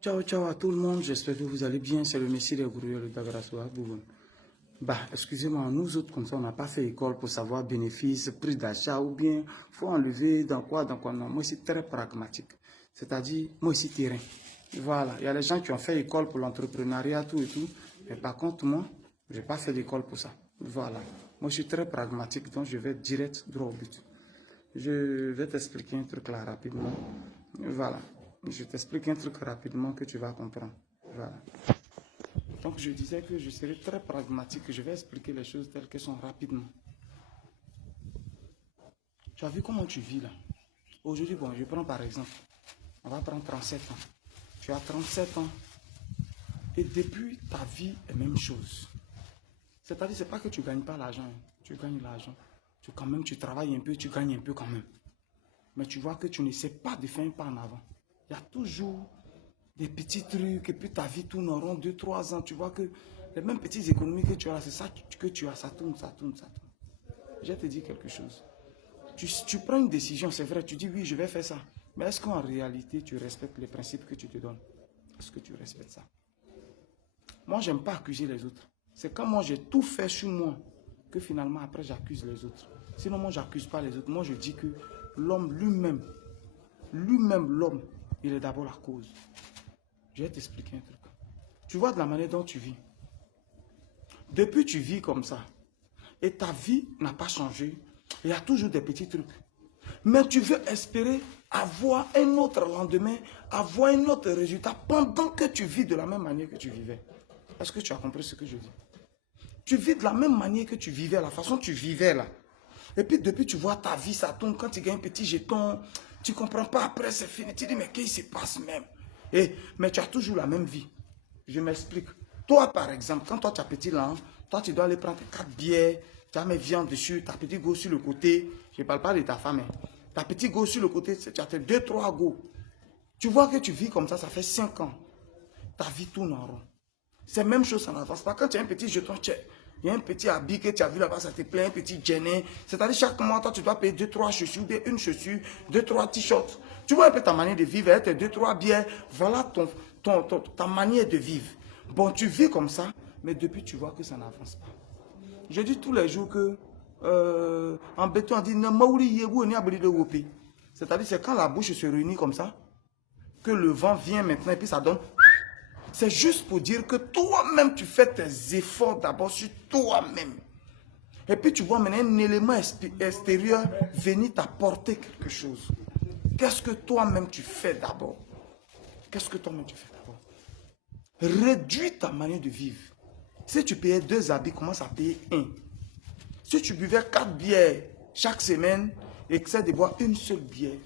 Ciao, ciao à tout le monde, j'espère que vous allez bien. C'est le Messie des Gourous, le Dagrassoua. Bah, excusez-moi, nous autres, comme ça, on n'a pas fait école pour savoir bénéfice, prix d'achat ou bien faut enlever dans quoi, non. Moi, c'est très pragmatique. C'est-à-dire, moi, c'est terrain. Voilà, il y a les gens qui ont fait école pour l'entrepreneuriat, tout et tout. Mais par contre, moi, je n'ai pas fait l'école pour ça. Voilà. Moi, je suis très pragmatique, donc je vais direct, droit au but. Je vais t'expliquer un truc là rapidement. Voilà. Je t'explique un truc rapidement que tu vas comprendre. Voilà. Donc je disais que je serai très pragmatique. Je vais expliquer les choses telles qu'elles sont rapidement. Tu as vu comment tu vis là? Aujourd'hui, bon, je prends par exemple. On va prendre 37 ans. Tu as 37 ans. Et depuis, ta vie est la même chose. C'est-à-dire, ce n'est pas que tu ne gagnes pas l'argent. Tu gagnes l'argent. Quand même, tu travailles un peu, tu gagnes un peu quand même. Mais tu vois que tu ne sais pas de faire un pas en avant. Il y a toujours des petits trucs, et puis ta vie tourne en rond, 2-3 ans, tu vois que les mêmes petites économies que tu as, c'est ça que tu as, ça tourne. Je vais te dire quelque chose. Tu prends une décision, c'est vrai, tu dis oui, je vais faire ça. Mais est-ce qu'en réalité, tu respectes les principes que tu te donnes? Est-ce que tu respectes ça? Moi, j'aime pas accuser les autres. C'est quand moi, j'ai tout fait sur moi que finalement, après, j'accuse les autres. Sinon, moi, j'accuse pas les autres. Moi, je dis que l'homme lui-même, l'homme, il est d'abord la cause. Je vais t'expliquer un truc. Tu vois de la manière dont tu vis. Depuis tu vis comme ça. Et ta vie n'a pas changé. Il y a toujours des petits trucs. Mais tu veux espérer avoir un autre lendemain, avoir un autre résultat pendant que tu vis de la même manière que tu vivais. Est-ce que tu as compris ce que je dis? Tu vis de la même manière que tu vivais, la façon dont tu vivais là. Et puis depuis tu vois ta vie, ça tourne. Quand tu gagnes un petit jeton, tu ne comprends pas, après c'est fini. Tu dis mais qu'est-ce qui se passe même? Mais tu as toujours la même vie. Je m'explique. Toi, par exemple, quand toi tu as petit là, toi tu dois aller prendre 4 bières, tu as mes viandes dessus, ta petite go sur le côté. Je ne parle pas de ta femme. Hein. Ta petite go sur le côté, tu as tes 2-3 go. Tu vois que tu vis comme ça fait 5 ans. Ta vie tourne en rond. C'est la même chose, ça n'avance pas. Quand tu as un petit jeton, il y a un petit habit que tu as vu là-bas, ça te plaît, un petit jeanin. C'est-à-dire chaque mois, toi, tu dois payer 2-3 chaussures, ou bien une chaussure, 2-3 t-shirts. Tu vois un peu ta manière de vivre, tes 2-3 bières. Voilà ta manière de vivre. Bon, tu vis comme ça, mais depuis, tu vois que ça n'avance pas. Je dis tous les jours que, en béton, on dit, c'est-à-dire, c'est quand la bouche se réunit comme ça, que le vent vient maintenant, et puis ça donne. C'est juste pour dire que toi-même, tu fais tes efforts d'abord sur toi-même. Et puis tu vois maintenant un élément extérieur venir t'apporter quelque chose. Qu'est-ce que toi-même tu fais d'abord? Qu'est-ce que toi-même tu fais d'abord? Réduis ta manière de vivre. Si tu payais 2 habits, commence à payer 1. Si tu buvais 4 bières chaque semaine, essaie de boire une seule bière.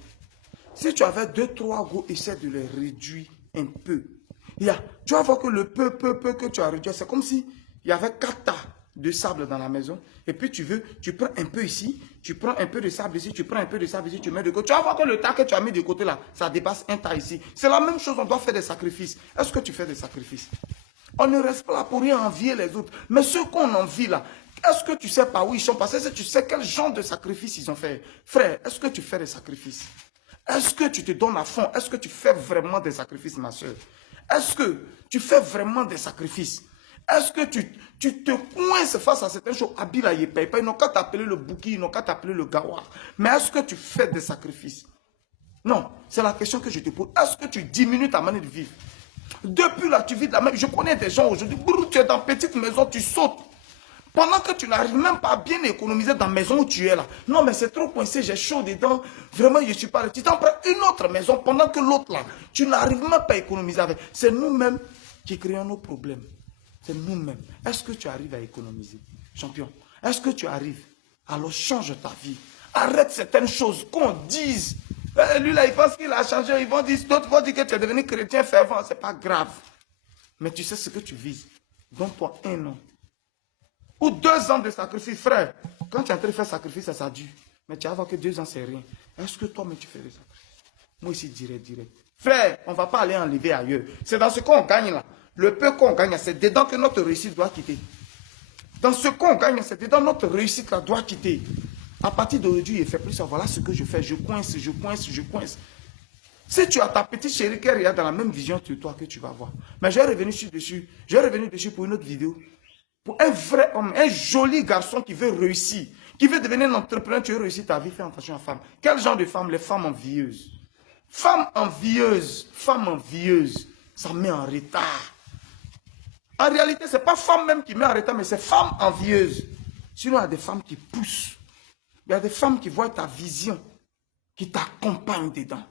Si tu avais 2-3 goûts, essaie de les réduire un peu. Tu vas voir que le peu que tu as réduit, c'est comme si il y avait 4 tas de sable dans la maison. Et puis tu prends un peu ici, tu prends un peu de sable ici, tu prends un peu de sable ici, tu mets de côté. Tu vas voir que le tas que tu as mis de côté là, ça dépasse un tas ici. C'est la même chose, on doit faire des sacrifices. Est-ce que tu fais des sacrifices? On ne reste pas là pour rien envier les autres. Mais ceux qu'on envie là, est-ce que tu sais par où ils sont passés? Est-ce que tu sais quel genre de sacrifice ils ont fait? Frère, est-ce que tu fais des sacrifices? Est-ce que tu te donnes à fond? Est-ce que tu fais vraiment des sacrifices, ma soeur? Est-ce que tu fais vraiment des sacrifices? Est-ce que tu te coinces face à certaines choses? Abila, il paye pas. Ils n'ont qu'à t'appeler le bouki, ils n'ont qu'à t'appeler le gawa. Mais est-ce que tu fais des sacrifices? Non, c'est la question que je te pose. Est-ce que tu diminues ta manière de vivre? Depuis là, tu vis de la même. Je connais des gens aujourd'hui, tu es dans une petite maison, tu sautes. Pendant que tu n'arrives même pas à bien économiser dans la maison où tu es là. Non, mais c'est trop coincé, j'ai chaud dedans. Vraiment, je ne suis pas là. Tu t'en prends une autre maison pendant que l'autre là, tu n'arrives même pas à économiser avec. C'est nous-mêmes qui créons nos problèmes. C'est nous-mêmes. Est-ce que tu arrives à économiser? Champion, est-ce que tu arrives? Alors change ta vie. Arrête certaines choses qu'on dise. Lui là, il pense qu'il a changé. Ils vont dire, d'autres vont dire que tu es devenu chrétien fervent. C'est pas grave. Mais tu sais ce que tu vises. Donne-toi 1 an. Ou 2 ans de sacrifice, frère. Quand tu es en train de faire sacrifice, ça dure. Mais tu vas voir que 2 ans, c'est rien. Est-ce que toi-même tu fais des sacrifices? Moi ici, direct. Frère, on ne va pas aller enlever ailleurs. C'est dans ce qu'on gagne là. Le peu qu'on gagne, c'est dedans que notre réussite doit quitter. Dans ce qu'on gagne, c'est dedans notre réussite là doit quitter. À partir d'aujourd'hui, il fait plus ça. Voilà ce que je fais. Je coince. Si tu as ta petite chérie qui est dans la même vision que toi, que tu vas voir. Mais je vais revenir dessus. Je vais revenir dessus pour une autre vidéo. Pour un vrai homme, un joli garçon qui veut réussir, qui veut devenir un entrepreneur, tu veux réussir ta vie, fais attention à la femme. Quel genre de femme? Les femmes envieuses. Femme envieuse, ça met en retard. En réalité, ce n'est pas femme même qui met en retard, mais c'est femme envieuse. Sinon, il y a des femmes qui poussent. Il y a des femmes qui voient ta vision, qui t'accompagnent dedans.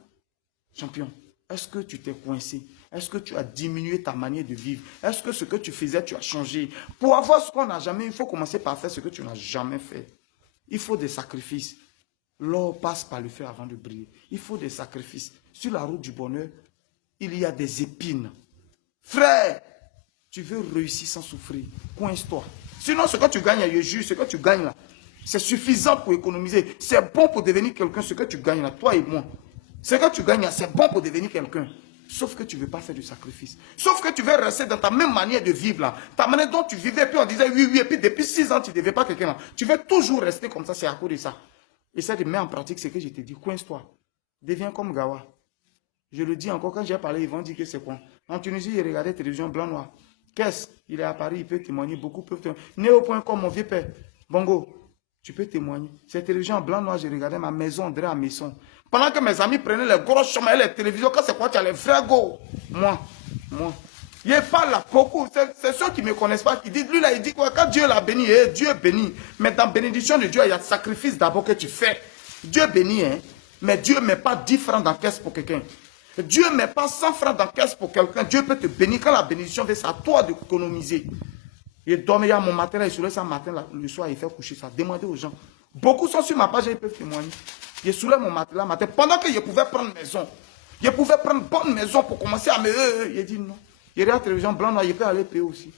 Champion, est-ce que tu t'es coincé? Est-ce que tu as diminué ta manière de vivre? Est-ce que ce que tu faisais, tu as changé? Pour avoir ce qu'on n'a jamais, il faut commencer par faire ce que tu n'as jamais fait. Il faut des sacrifices. L'or passe par le feu avant de briller. Il faut des sacrifices. Sur la route du bonheur, il y a des épines. Frère, tu veux réussir sans souffrir. Coince-toi. Sinon, ce que tu gagnes, je jure, ce que tu gagnes là, c'est suffisant pour économiser. C'est bon pour devenir quelqu'un, ce que tu gagnes là, toi et moi. Ce que tu gagnes là, c'est bon pour devenir quelqu'un. Sauf que tu ne veux pas faire du sacrifice. Sauf que tu veux rester dans ta même manière de vivre là. Ta manière dont tu vivais, puis on disait oui, oui, et puis depuis 6 ans, tu ne devais pas quelqu'un là. Tu veux toujours rester comme ça, c'est à cause de ça. Essaie de mettre en pratique ce que je te dis. Coince-toi. Deviens comme Gawa. Je le dis encore, quand j'ai parlé, ils vont dire que c'est quoi. En Tunisie, il regardait télévision blanc-noir. Qu'est-ce? Il est à Paris, il peut témoigner, beaucoup peuvent témoigner. Néo.com, mon vieux père. Bongo, tu peux témoigner. Cette télévision en blanc-noir, j'ai regardé ma maison, André à Maison. Pendant que mes amis prenaient les gros chemins et les télévisions, quand c'est quoi, tu as les vrais go. Moi. Il parle là beaucoup. C'est ceux qui ne me connaissent pas qui disent, lui là, il dit quoi? Quand Dieu l'a béni, Dieu est béni. Mais dans la bénédiction de Dieu, il y a le sacrifice d'abord que tu fais. Dieu bénit, hein. Mais Dieu ne met pas 10 francs dans la caisse pour quelqu'un. Dieu ne met pas 100 francs dans la caisse pour quelqu'un. Dieu peut te bénir. Quand la bénédiction vient, c'est à toi d'économiser. Il dormait à mon matin, il soulève ça matin, là, le soir, il fait coucher ça. Demandez aux gens. Beaucoup sont sur ma page et ils peuvent témoigner. Il soulève mon matelas matin. Pendant que je pouvais prendre maison, je pouvais prendre bonne maison pour commencer à me... Il dit non. Il regarde la télévision blanc, il peut aller payer aussi.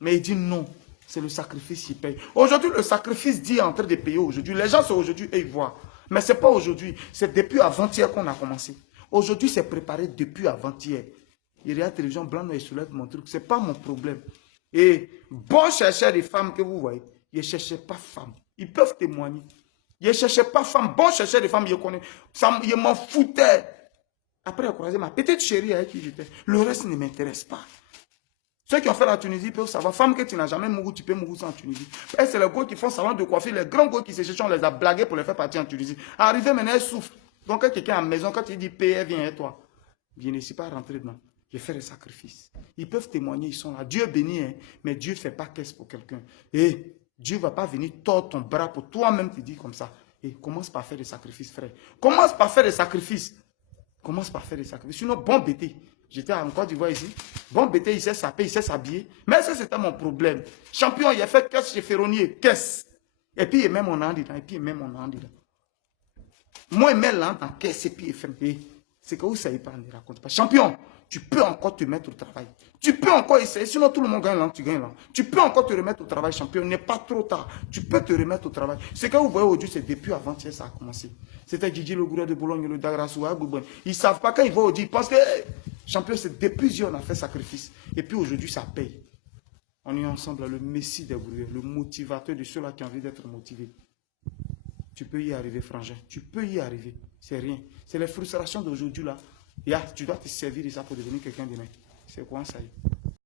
Mais il dit non. C'est le sacrifice qui paye. Aujourd'hui, le sacrifice dit en train de payer aujourd'hui. Les gens sont aujourd'hui et ils voient. Mais ce n'est pas aujourd'hui. C'est depuis avant-hier qu'on a commencé. Aujourd'hui, c'est préparé depuis avant-hier. Il regarde la télévision blanc, il soulève mon truc. Ce n'est pas mon problème. Et bon chercheur des femmes que vous voyez, ils ne cherchaient pas femmes. Ils peuvent témoigner. Ils ne cherchaient pas femmes. Bon chercheur des femmes, je connais. Je m'en foutais. Après, j'ai croisé ma petite chérie avec qui j'étais. Le reste ne m'intéresse pas. Ceux qui ont fait la Tunisie peuvent savoir. Femme que tu n'as jamais mouru, tu peux mourir en Tunisie. Et c'est les gars qui font salon de coiffure. Les grands gars qui se cherchent, on les a blagués pour les faire partir en Tunisie. Arrivé maintenant, elle souffre. Donc, quand quelqu'un à la maison, quand il dit paye, elle vient et toi. Je ne suis pas rentré dedans. J'ai fait des sacrifices. Ils peuvent témoigner, ils sont là. Dieu bénit, hein, mais Dieu ne fait pas caisse pour quelqu'un. Et Dieu ne va pas venir tordre ton bras pour toi-même te dire comme ça. Et commence par faire des sacrifices, frère. Commence par faire des sacrifices. Commence par faire des sacrifices. Sinon, bon bêté. J'étais en Côte d'Ivoire ici. Bon bêté, il sait saper, il sait s'habiller. Mais ça, c'était mon problème. Champion, il a fait caisse chez Ferronnier. Caisse. Et puis, il met mon hand dedans. Et puis, il met mon hand dedans. Moi, il met l'hand en caisse et puis il fait. C'est que vous ne savez pas, ne raconte pas. Champion, tu peux encore te mettre au travail. Tu peux encore essayer. Sinon, tout le monde gagne là, tu gagnes là. Tu peux encore te remettre au travail, champion. Il n'est pas trop tard. Tu peux te remettre au travail. Ce que vous voyez aujourd'hui, c'est depuis avant-hier, ça a commencé. C'était Gigi le gourou de Boulogne, le Dagrassoua, Goubon. Ils ne savent pas quand ils vont aujourd'hui. Ils pensent que, champion, c'est depuis hier, on a fait sacrifice. Et puis aujourd'hui, ça paye. On est ensemble, le messie des gourous, le motivateur de ceux-là qui ont envie d'être motivés. Tu peux y arriver, frangin. Tu peux y arriver. C'est rien. C'est les frustrations d'aujourd'hui là. Tu dois te servir de ça pour devenir quelqu'un demain. C'est quoi ça y est?